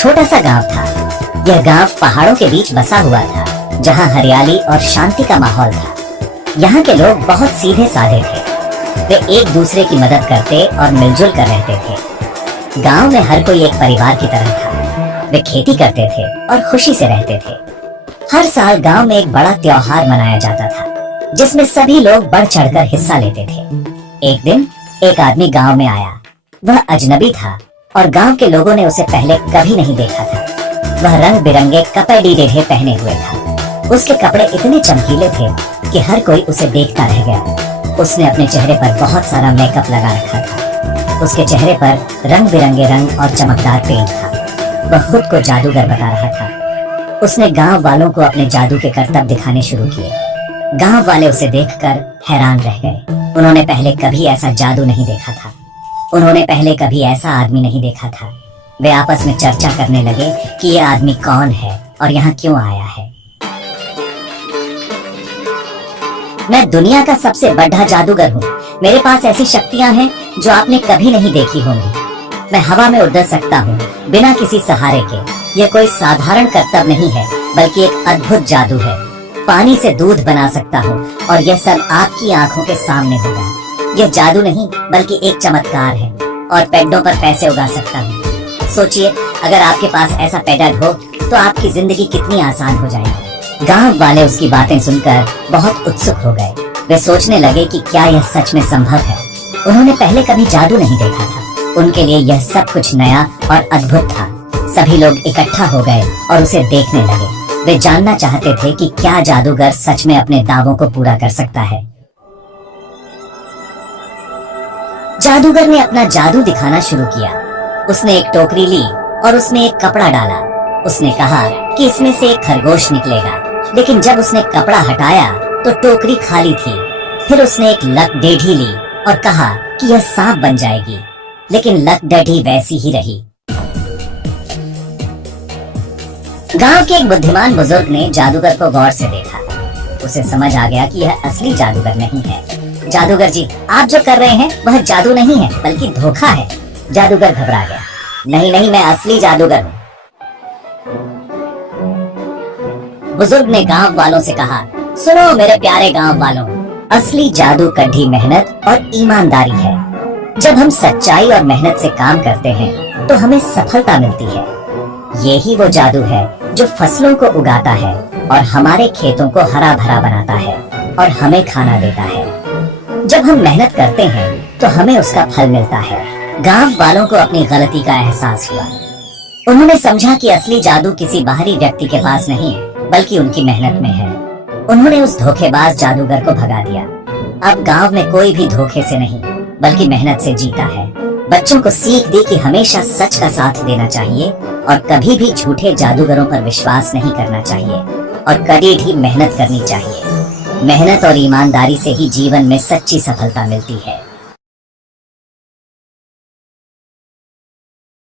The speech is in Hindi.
छोटा सा गांव था। यह गांव पहाड़ों के बीच बसा हुआ था, जहां हरियाली और शांति का माहौल था। यहाँ के लोग बहुत सीधे साधे थे। वे एक दूसरे की मदद करते और मिलजुल कर रहते थे। गांव में हर कोई एक परिवार की तरह था। वे खेती करते थे और खुशी से रहते थे। हर साल गांव में एक बड़ा त्योहार मनाया जाता था, जिसमें सभी लोग बढ़ चढ़कर हिस्सा लेते थे। एक दिन एक आदमी गांव में आया। वह अजनबी था और गांव के लोगों ने उसे पहले कभी नहीं देखा था। वह रंग बिरंगे कपड़े ढेर पहने हुए था। उसके कपड़े इतने चमकीले थे कि हर कोई उसे देखता रह गया। उसने अपने चेहरे पर बहुत सारा मेकअप लगा रखा था। उसके चेहरे पर रंग बिरंगे रंग और चमकदार पेंट था। वह खुद को जादूगर बता रहा था। उसने गांव वालों को अपने जादू के करतब दिखाने शुरू किए। गांव वाले उसे देखकर हैरान रह गए। उन्होंने पहले कभी ऐसा जादू नहीं देखा था। उन्होंने पहले कभी ऐसा आदमी नहीं देखा था। वे आपस में चर्चा करने लगे कि यह आदमी कौन है और यहाँ क्यों आया है। मैं दुनिया का सबसे बड़ा जादूगर हूँ। मेरे पास ऐसी शक्तियाँ हैं जो आपने कभी नहीं देखी होंगी। मैं हवा में उड़ सकता हूँ बिना किसी सहारे के। यह कोई साधारण करतब नहीं है, बल्कि एक अद्भुत जादू है। पानी से दूध बना सकता हूँ और यह सब आपकी आंखों के सामने होगा। यह जादू नहीं, बल्कि एक चमत्कार है। और पेड़ों पर पैसे उगा सकता हूँ। सोचिए, अगर आपके पास ऐसा पेड़ हो तो आपकी जिंदगी कितनी आसान हो जाएगी। गांव वाले उसकी बातें सुनकर बहुत उत्सुक हो गए। वे सोचने लगे कि क्या यह सच में संभव है। उन्होंने पहले कभी जादू नहीं देखा था। उनके लिए यह सब कुछ नया और अद्भुत था। सभी लोग इकट्ठा हो गए और उसे देखने लगे। वे जानना चाहते थे कि क्या जादूगर सच में अपने दावों को पूरा कर सकता है। जादूगर ने अपना जादू दिखाना शुरू किया। उसने एक टोकरी ली और उसमें एक कपड़ा डाला। उसने कहा कि इसमें से एक खरगोश निकलेगा, लेकिन जब उसने कपड़ा हटाया तो टोकरी खाली थी। फिर उसने एक लकडेढ़ी ली और कहा कि यह सांप बन जाएगी, लेकिन लकडेढ़ी वैसी ही रही। गांव के एक बुद्धिमान बुजुर्ग ने जादूगर को गौर से देखा। उसे समझ आ गया कि यह असली जादूगर नहीं है। जादूगर जी, आप जो कर रहे हैं वह जादू नहीं है, बल्कि धोखा है। जादूगर घबरा गया। नहीं नहीं, मैं असली जादूगर हूँ। बुजुर्ग ने गांव वालों से कहा, सुनो मेरे प्यारे गांव वालों, असली जादू कड़ी मेहनत और ईमानदारी है। जब हम सच्चाई और मेहनत से काम करते हैं तो हमें सफलता मिलती है। यही वो जादू है जो फसलों को उगाता है और हमारे खेतों को हरा भरा बनाता है और हमें खाना देता है। जब हम मेहनत करते हैं तो हमें उसका फल मिलता है। गांव वालों को अपनी गलती का एहसास हुआ। उन्होंने समझा कि असली जादू किसी बाहरी व्यक्ति के पास नहीं है, बल्कि उनकी मेहनत में है। उन्होंने उस धोखेबाज जादूगर को भगा दिया। अब गांव में कोई भी धोखे से नहीं, बल्कि मेहनत से जीता है। बच्चों को सीख दी कि हमेशा सच का साथ देना चाहिए और कभी भी झूठे जादूगरों पर विश्वास नहीं करना चाहिए और कड़ी भी मेहनत करनी चाहिए। मेहनत और ईमानदारी से ही जीवन में सच्ची सफलता मिलती है।